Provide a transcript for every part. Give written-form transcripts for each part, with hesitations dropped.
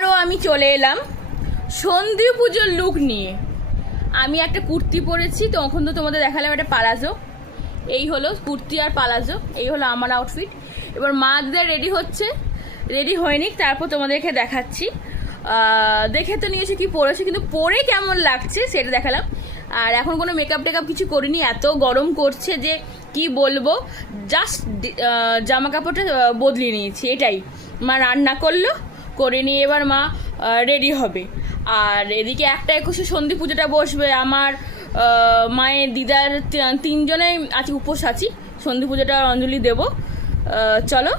আবারও আমি চলে এলাম সন্ধি পুজোর লুক নিয়ে। আমি একটা কুর্তি পরেছি, তখন তো তোমাদের দেখালাম একটা পালাজো। এই হলো কুর্তি আর পালাজো, এই হলো আমার আউটফিট। এবার মাদের রেডি হচ্ছে, রেডি হয়নি, তারপর তোমাদেরকে দেখাচ্ছি। দেখে তো নিয়েছি কি পরেছে, কিন্তু পরে কেমন লাগছে সেটা দেখালাম। আর এখন কোনো মেকআপ টেকআপ কিছু করিনি, এত গরম করছে যে কি বলবো। জাস্ট জামা কাপড়টা বদলিয়ে নিয়েছি, এটাই। মা রান্না করলো, করে নিয়ে এবার মা রেডি হবে। আর এদিকে 1 সন্ধি পুজোটা বসবে। আমার মায়ের দিদার তিনজনেই আজকে উপোস আছি, সন্ধি পুজোটা অঞ্জলি দেব। চলো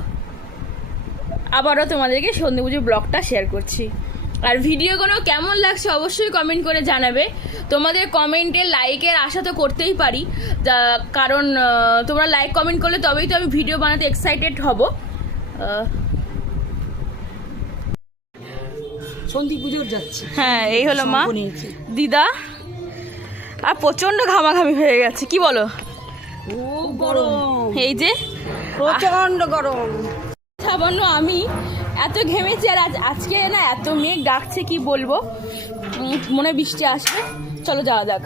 আবারও তোমাদেরকে সন্ধি পুজোর ব্লগটা শেয়ার করছি। আর ভিডিওগুলো কেমন লাগছে অবশ্যই কমেন্ট করে জানাবে। তোমাদের কমেন্টে লাইকের আশা তো করতেই পারি, কারণ তোমরা লাইক কমেন্ট করলে তবেই তো আমি ভিডিও বানাতে এক্সাইটেড হব। সন্ধি পুজোর যাচ্ছে। হ্যাঁ, এই হলো মা, দিদা। আর প্রচন্ড ঘামাঘামি হয়ে গেছে, কি বলো? খুব গরম, এই যে প্রচন্ড গরম। সামান্য আমি এত ঘেমেছি, আর আজকে না এত মেঘ ডাকছে, কি বলবো। মনে হয় বৃষ্টি আসবে। চলো যাওয়া যাক।